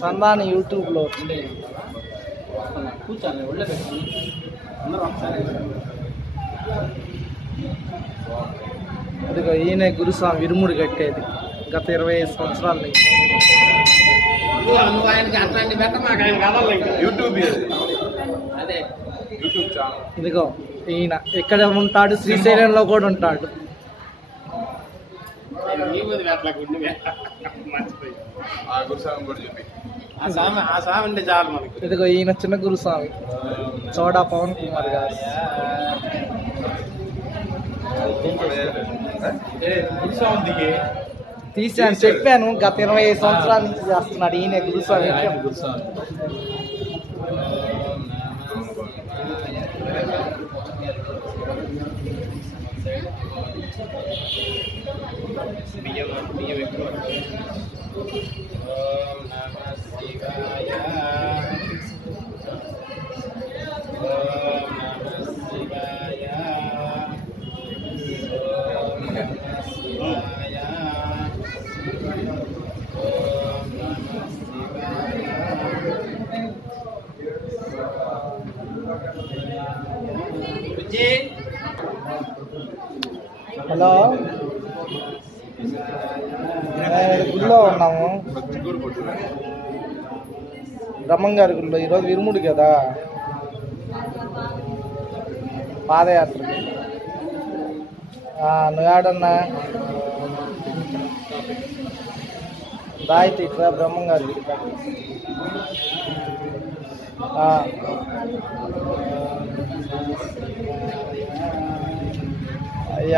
సందాని యూట్యూబ్లో. కూర్చోండి ఒళ్ళో అందరూ ఒకసారి ఈయన గురుస్వామి ఇరుముడు కట్టేది గత ఇరవై ఐదు సంవత్సరాల నుంచి. యూట్యూబ్ యూట్యూబ్ ఇదిగో ఈయన ఇక్కడ ఉంటాడు? శ్రీశైలంలో కూడా ఉంటాడు ఆయన నీ ముందు పెట్టలేక ఉండి మర్చిపోయి ఆ గురుస్వామి కూడా చెప్పి ఆ సామె ఆ సామె ఉంటే చాలు మనకి ఇదిగో ఈయన చిన్న గురుస్వామి చోడా పవన్ కుమార్ గారు తీసాను చెప్పాను గత ఇరవై ఐదు సంవత్సరాల నుంచి చేస్తున్నాడు ఈయన గురుస్వామి బియ్యం బియ్యం ఎక్కువ బ్రహ్మంగారి గుడిలో ఈరోజు ఇరుముడు కదా? పాదయాత్ర. నువ్వు ఆడన్నా రాయితీ ఇట్లా బ్రహ్మంగారి గుడి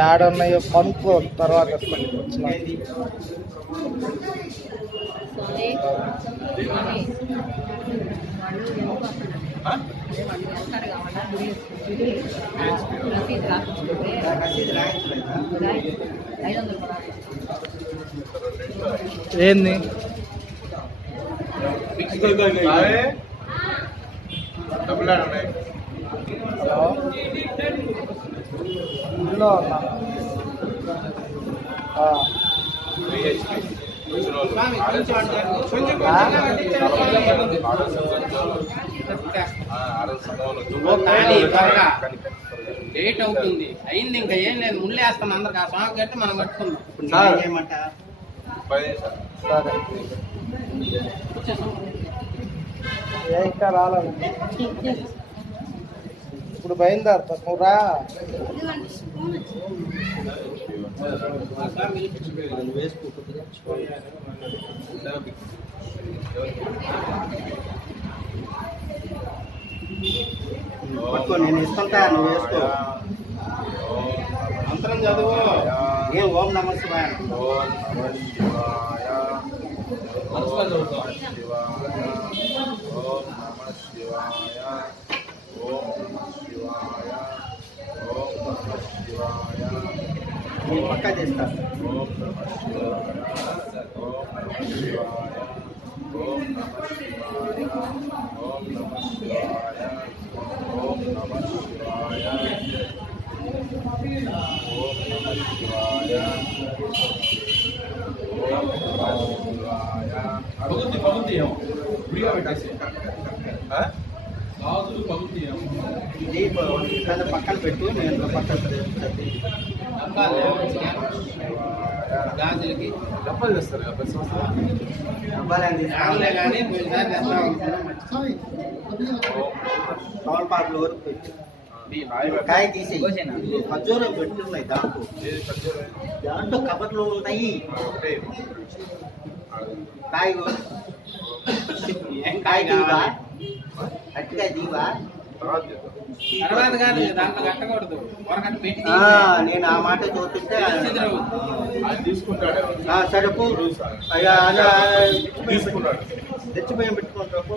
ఆడున్నాయో కనుక్కో తర్వాత ఏంది? డబ్బులు త్వరగా లేట్ అవుతుంది. అయింది ఇంకా ఏం లేదు. ముళ్ళేస్తాను అందరికి. ఆ స్వామి కట్టి మనం కట్టుకుందాం. నేను ఏమంటా? ఇంకా రాలేదు. ఇప్పుడు బయలుదేరుతా నువ్వు రా పట్టుకో నేను ఇస్తుంటా నువ్వు వేసుకో. మంత్రం చదువు. ఏం ఓం నమ శివాయ. అంటున్నావు. ఓం నమః శివాయ. ఓం నమః శివాయ ఓం నమః శివాయ ఓం నమః శివాయ ఓం నమః శివాయ నేను పక్కా చేస్తా ఓం నమః శివాయ ఓం నమః శివాయ ఓం నమః శివాయ ఓం నమః శివాయ ఓం నమః శివాయ ఓం నమః శివాయ ఓం నమః శివాయ పగుద్ది పగుద్ది ఏమో విడిగా పెట్టేసి? గాజులు పగుద్ది ఏమో పక్కన పెట్టు నేను పక్కన. డబ్బాలు మంచిగా గాజులకి డబ్బులు తెస్తారు కదా ప్రతి సంవత్సరం అబ్బాయిలు రావులే కానీ పోయినసారి తెస్తా అనుకున్నాం మర్చిపోయి. తోలపాకుల వరకు పెట్టు నీ నాయ కాయ తీసి ఖర్జూరం పెట్టున్నాయి దాంట్లో ఏది ఖర్జూరం? దాంట్లో కబర్లు ఉంటాయి ఒకటే. కాయ ఏం కాయ కాయ దీవా కావాలి అట్టికాయ దీవా నేను ఆ మాట చూస్తుంటే చెదిరవు. అది తీసుకుంటాడే. ఆ, సరే పో. అయ్యా, అలా తీసుకున్నాడు తెచ్చిపోయి పెట్టుకుంటా పో.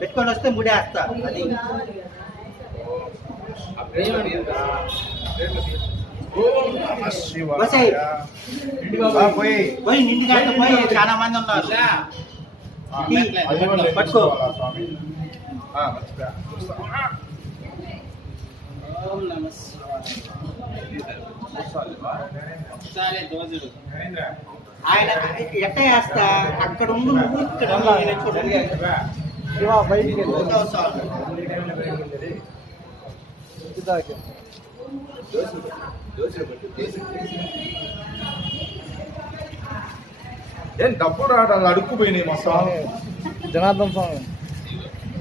పెట్టుకొని వస్తే ముడేస్తా అది. పోయి. పోయి నిండు పోయి చాలా మంది ఉన్నారు. పట్టుకో. ఓం నమః. ఆయన ఎట్ట వేస్తా అక్కడ ఉండు నువ్వు ఇక్కడ బయటికి. ఏం డబ్బు రావడం అడుక్కుపోయినాయి మా స్వామి. జనార్దన్ స్వామి.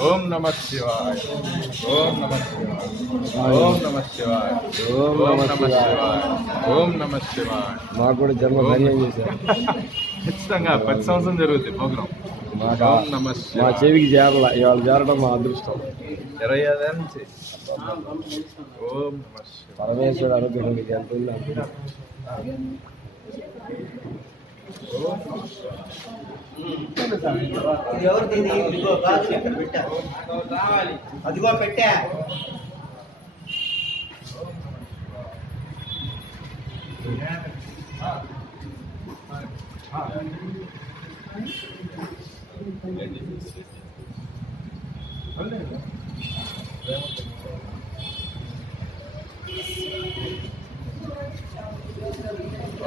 ఓం నమః శివాయ. ఓం నమః శివాయ. ఓం నమః శివాయ. ఓం నమః శివాయ. ఓం నమః శివాయ. మాకు కూడా జన్మ ధన్యం చేశారు. ఖచ్చితంగా ప్రతి సంవత్సరం జరుగుతుంది ప్రోగ్రాం. ఓం నమః మా చెవికి చేరల ఇవాళ చేరడం మా అదృష్టం. ఐదు నుంచి ఓం పరమేశ్వరుడు అనుగ్రహం మీకు ఎంత. ఇది ఎవరిది ఇది? ఇదిగో గాజులు ఇక్కడ పెట్టా. రావాలి అదిగో పెట్టా.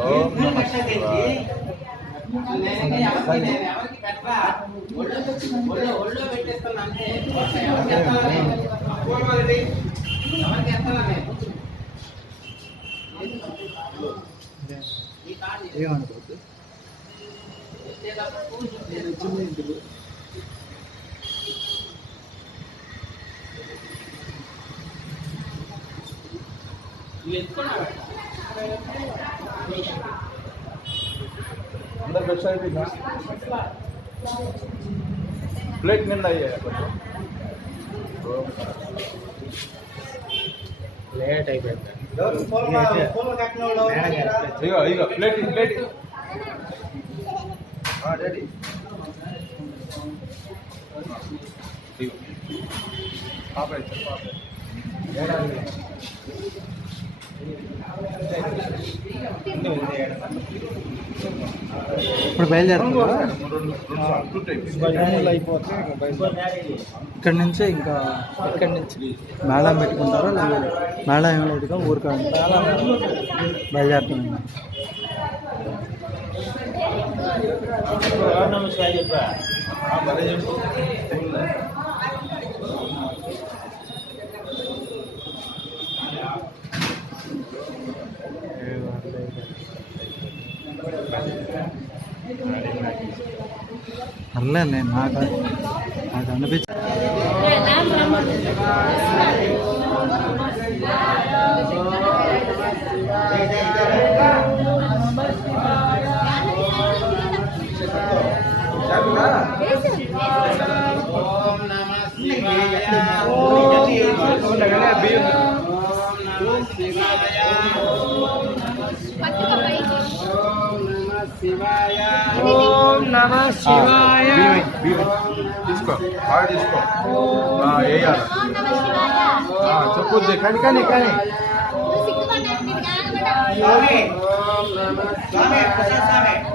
ఓం నమః ఏమనుకోవద్దు ఎత్తేటప్పుడు కూర్చుంటే నువ్వు ಅಧ್ಯಕ್ಷ ಇದೀಗ ಪ್ಲೇಟ್ನಿಂದ ಲೇಟ್ ಆಗಿದೆ ಈಗ ಈಗ ಪ್ಲೇಟ್ ಪ್ಲೇಟ್ ಹಾಂ ರೆಡಿ ಪಾಪ ಆಯ್ತು ಪಾಪ ఇప్పుడు బయలుదేరుతున్నా ఇక్కడ నుంచే ఇంకా ఇక్కడి నుంచి మేళం పెట్టుకుంటారా? లేదా మేళం ఏం లేదుగా? ఊరికా బయలుదేరుతున్నాం చెప్పా నేను నాకు నాకు అనిపించింది Thank you. నమః శివాయ. తీసుకో వేయాలి చెప్పొద్దు కానీ కానీ కానీ. స్వామి ఓం నమః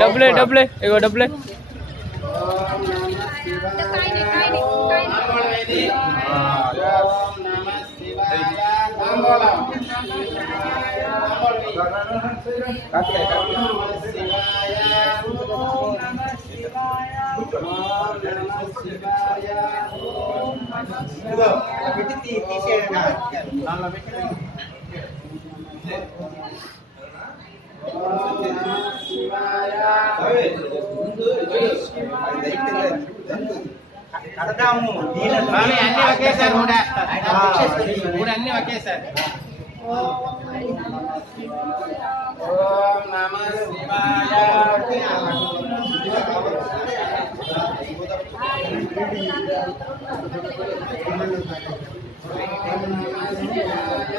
డబ్బులే డబ్బులే ఇగో డబ్బులే. పెట్టి తీసేయండి దానిలో పెట్టి కడదాము నీళ్ళలో. స్వామి అన్ని ఒకేసారి మూడేస్తారు ఆయన తీసేస్తారు. మూడు అన్ని ఒకేసారి ఓం నమ శివాయ ఎవరన్నా పుచ్చిపోయి ఉంటే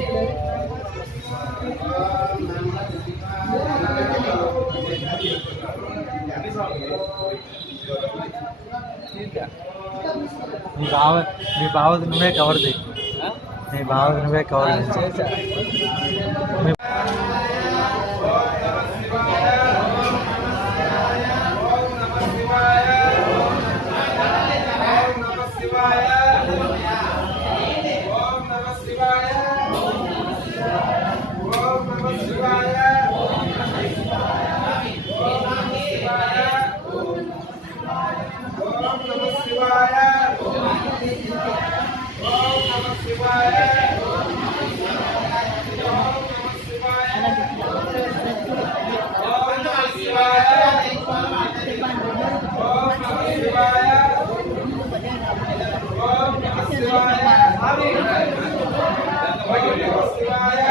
దారిలో వెళ్తుంది. నీ బావ నీ బావది నువ్వే కవర్ చేయి నీ బావది నువ్వే కవర్ చేయి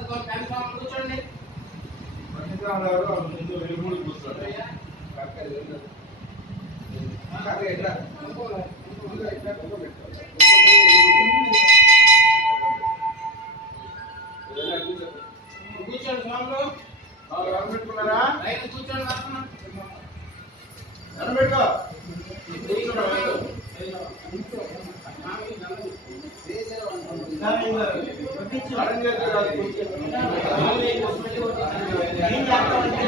కూర్చోండి. స్వాములు. పెట్టుకున్నారా? కూర్చోండి వస్తున్నాం. నిలబెట్టుకో అరేంజ్ చేస్తారు ఏం చేస్తామంటే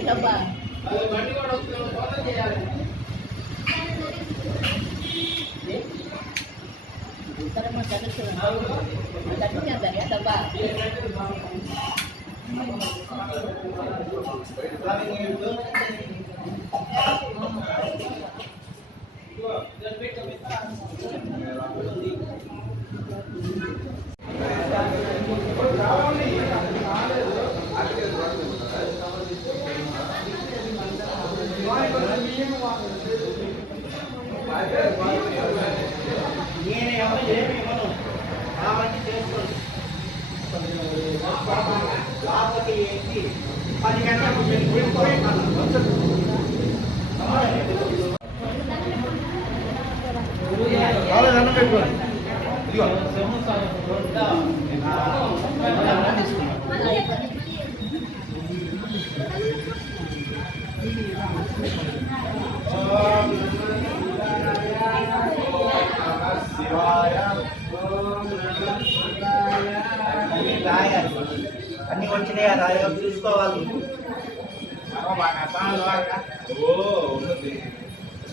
ఇలా అది బండి కూడా వస్తుంది ఫోటో చేయాలి నేను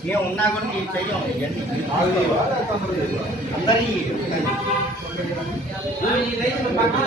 ఏం ఉన్నా కూడా నేను చెయ్యం ఇవన్నీ అందరి పక్కన